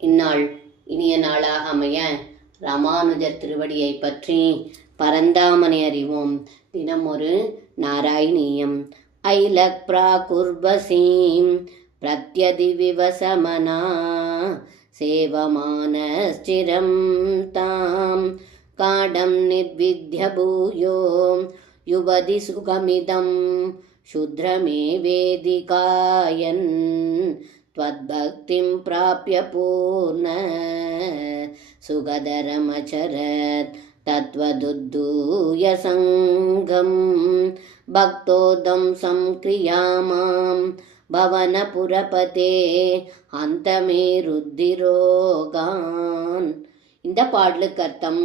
இந்நாள் இனிய நாளாக அமைய ராமானுஜர் திருவடியை பற்றி பரந்தாமனை அறிவோம். தினம் ஒரு நாராயணீயம். ஐலக் பிராகுர்வசீம் பிரத்யதி விவசமனா சேவமானஸ்சிரம் தாம் காடம் நிர்வித்ய பூயோ யுவதி சுகமிதம் சுத்ரமே வேதிகாயன் त्वद्भक्तिं प्राप्य पूर्ण सुगधरमचरत् तत्त्वदुद्धूय सङ्गं भक्तोदं संक्रियामां भवनपुरपते அந்தமே ருத்திரோகான். இந்த பாடலுக்கு அர்த்தம்: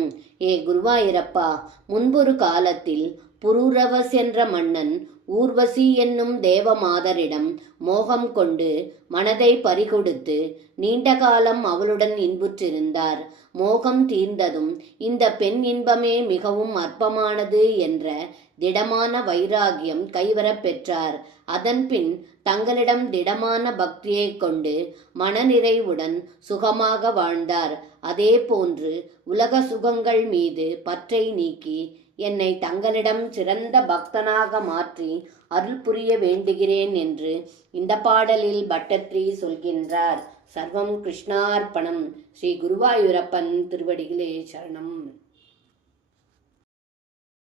ஏ குருவாயூரப்பா, முன்பொரு காலத்தில் புரூரவஸ் என்ற மன்னன் ஊர்வசி என்னும் தேவமாதரிடம் மோகம் கொண்டு மனதை பறிகொடுத்து நீண்ட காலம் அவளுடன் இன்புற்றிருந்தார். மோகம் தீர்ந்ததும் இந்த பெண் இன்பமே மிகவும் அற்பமானது என்ற திடமான வைராகியம் கைவரப் பெற்றார். அதன்பின் தங்களிடம் திடமான பக்தியை கொண்டு மனநிறைவுடன் சுகமாக வாழ்ந்தார். அதே போன்று உலக சுகங்கள் மீது பற்றை நீக்கி என்னை தங்களிடம் சிறந்த பக்தனாக மாற்றி அருள் புரிய வேண்டுகிறேன் என்று இந்த பாடலில் பட்டத்ரி சொல்கின்றார். சர்வம் கிருஷ்ணார்ப்பணம். ஸ்ரீ குருவாயூரப்பன் திருவடிகளே சரணம்.